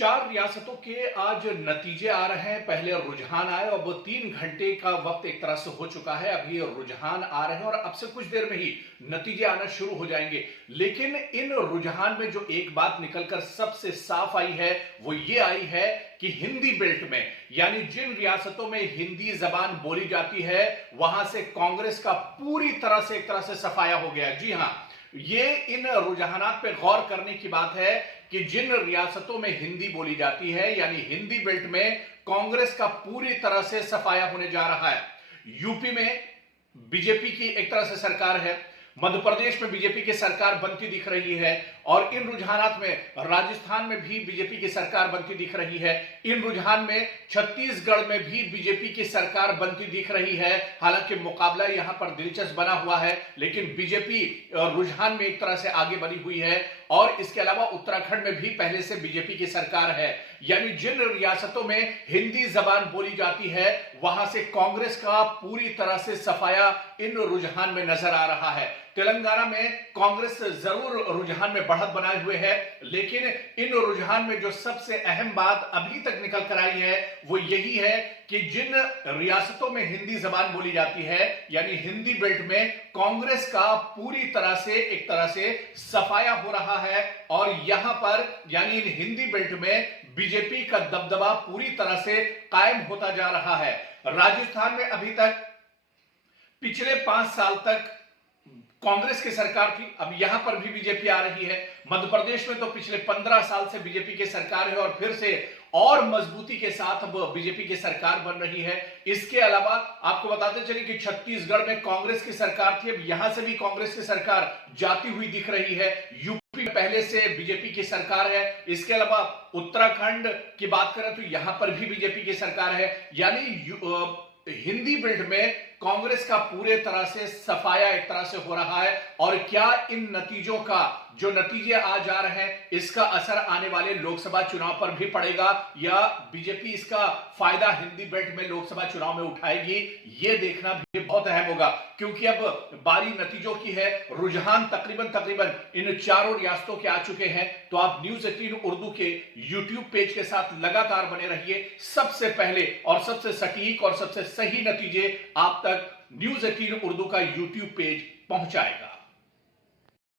4 रियासतों के आज नतीजे आ रहे हैं। पहले रुझान आए, अब 3 घंटे का वक्त एक तरह से हो चुका है। अभी रुझान आ रहे हैं और अब से कुछ देर में ही नतीजे आना शुरू हो जाएंगे। लेकिन इन रुझान में जो एक बात निकलकर सबसे साफ आई है वो ये आई है कि हिंदी बेल्ट में, यानी जिन रियासतों में हिंदी जबान बोली जाती है, वहां से कांग्रेस का पूरी तरह से एक तरह से सफाया हो गया। जी हां, ये इन रुझानात पे गौर करने की बात है कि जिन रियासतों में हिंदी बोली जाती है, यानी हिंदी बेल्ट में कांग्रेस का पूरी तरह से सफाया होने जा रहा है। यूपी में बीजेपी की एक तरह से सरकार है, मध्य प्रदेश में बीजेपी की सरकार बनती दिख रही है और इन रुझानात में राजस्थान में भी बीजेपी की सरकार बनती दिख रही है। इन रुझान में छत्तीसगढ़ में भी बीजेपी की सरकार बनती दिख रही है। हालांकि मुकाबला यहां पर दिलचस्प बना हुआ है, लेकिन बीजेपी रुझान में एक तरह से आगे बनी हुई है। और इसके अलावा उत्तराखंड में भी पहले से बीजेपी की सरकार है, यानी जिन रियासतों में हिंदी जबान बोली जाती है वहां से कांग्रेस का पूरी तरह से सफाया इन रुझान में नजर आ रहा है। तेलंगाना में कांग्रेस जरूर रुझान में बढ़त बनाए हुए है, लेकिन इन रुझान में जो सबसे अहम बात अभी तक निकल कर आई है वो यही है कि जिन रियासतों में हिंदी जबान बोली जाती है, यानी हिंदी बेल्ट में कांग्रेस का पूरी तरह से एक तरह से सफाया हो रहा है। और यहां पर यानी इन हिंदी बेल्ट में बीजेपी का दबदबा पूरी तरह से कायम होता जा रहा है। राजस्थान में अभी तक पिछले 5 साल तक कांग्रेस की सरकार थी, अब यहां पर भी बीजेपी आ रही है। मध्य प्रदेश में तो पिछले 15 साल से बीजेपी की सरकार है और फिर से और मजबूती के साथ अब बीजेपी की सरकार बन रही है। इसके अलावा आपको बताते चलिए कि छत्तीसगढ़ में कांग्रेस की सरकार थी, अब यहां से भी कांग्रेस की सरकार जाती हुई दिख रही है। यूपी में पहले से बीजेपी की सरकार है। इसके अलावा उत्तराखंड की बात करें तो यहां पर भी बीजेपी की सरकार है। यानी हिंदी बेल्ट में कांग्रेस का पूरे तरह से सफाया एक तरह से हो रहा है। और क्या इन नतीजों का, जो नतीजे आज आ रहे हैं, इसका असर आने वाले लोकसभा चुनाव पर भी पड़ेगा या बीजेपी इसका फायदा हिंदी बेल्ट में लोकसभा चुनाव में उठाएगी, यह देखना भी बहुत अहम होगा। क्योंकि अब बारी नतीजों की है। रुझान तकरीबन इन चारों रियासतों के आ चुके हैं। तो आप न्यूज 18 उर्दू के यूट्यूब पेज के साथ लगातार बने रहिए। सबसे पहले और सबसे सटीक और सबसे सही नतीजे आप तक न्यूज 18 उर्दू का यूट्यूब पेज पहुंचाएगा।